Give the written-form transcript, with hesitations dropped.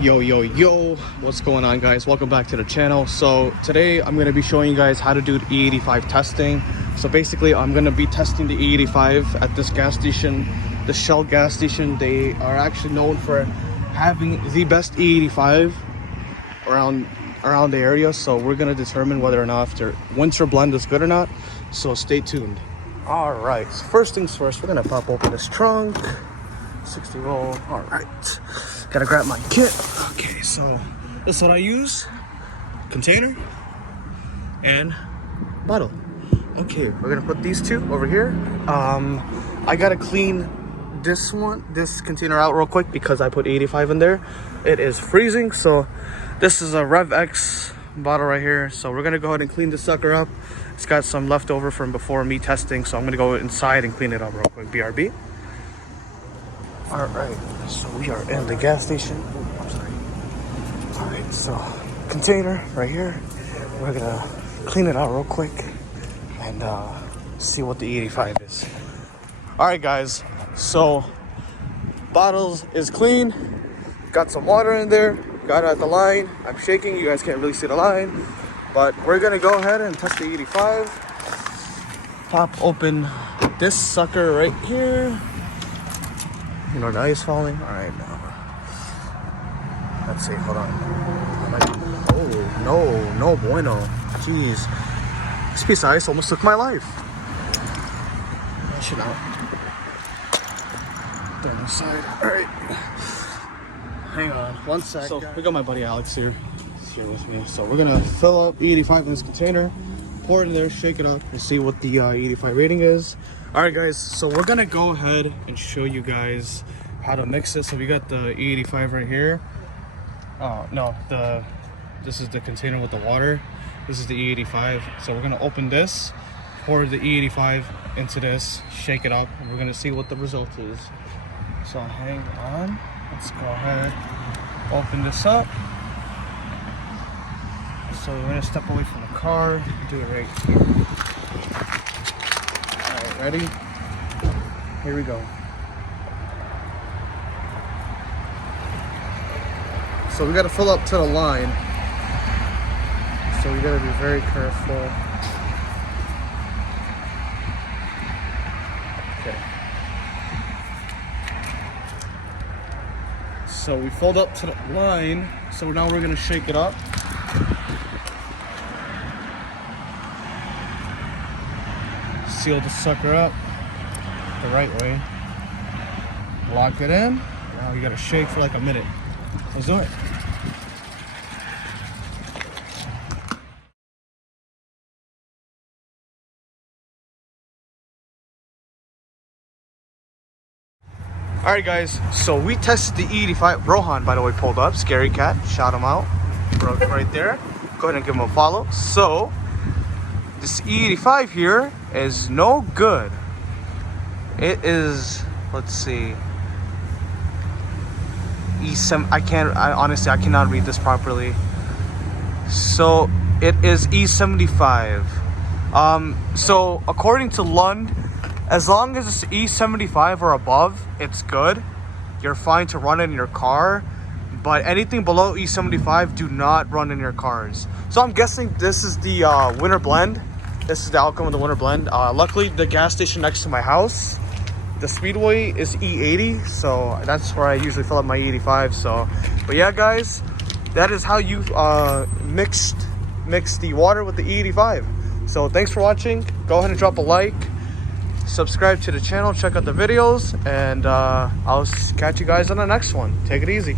Yo, what's going on, guys? Welcome back to the channel. So today I'm going to be showing you guys how to do the E85 testing. So basically I'm going to be testing the E85 at this gas station, the Shell gas station. They are actually known for having the best E85 around the area. So we're going to determine whether or not if their winter blend is good or not, so stay tuned. All right, so first things first, we're going to pop open this trunk. 60 roll. All right, gotta grab my kit. Okay, so this is what I use: container and bottle. Okay, we're gonna put these two over here. I gotta clean this container out real quick because I put 85 in there. It is freezing. So this is a Rev-X bottle right here, so we're gonna go ahead and clean this sucker up. It's got some leftover from before me testing, so I'm gonna go inside and clean it up real quick. BRB. All right, so we are in the gas station. Oh, I'm sorry. All right, so container right here. We're gonna clean it out real quick and see what the E85 is. All right, guys. So bottles is clean. Got some water in there. Got it at the line. I'm shaking. You guys can't really see the line, but we're gonna go ahead and test the E85. Pop open this sucker right here. You know, the ice falling. All right, now let's see. Hold on. Oh no bueno. Jeez, this piece of ice almost took my life. Push it out. Put it inside. All right. Hang on one sec. So we got my buddy Alex here. He's here with me. So we're gonna fill up E85 in this container, pour it in there, shake it up, and see what the E85 rating is. All right, guys, so we're gonna go ahead and show you guys how to mix it. So we got the E85 right here. Oh no, this is the container with the water. This is the E85. So we're gonna open this, pour the E85 into this, shake it up, and we're gonna see what the result is. So hang on, let's go ahead, open this up. So we're gonna step away from the car, do it right here. Ready? Here we go. So we got to fill up to the line. So we got to be very careful. Okay. So we filled up to the line. So now we're going to shake it up. Seal the sucker up the right way. Lock it in. Now you gotta shake for like a minute. Let's do it. All right, guys. So we tested the E85. Rohan, by the way, pulled up. Scary cat. Shout him out. Right there. Go ahead and give him a follow. So this E85 here is no good. It is, let's see, E7. I cannot read this properly. So it is E75. So according to Lund, as long as it's E75 or above, it's good. You're fine to run it in your car. But anything below E75, do not run in your cars. So I'm guessing this is the winter blend. This is the outcome of the winter blend. Luckily, the gas station next to my house, the Speedway, is E80. So that's where I usually fill up my E85. So, but yeah, guys, that is how you mix the water with the E85. So thanks for watching. Go ahead and drop a like. Subscribe to the channel. Check out the videos. And I'll catch you guys on the next one. Take it easy.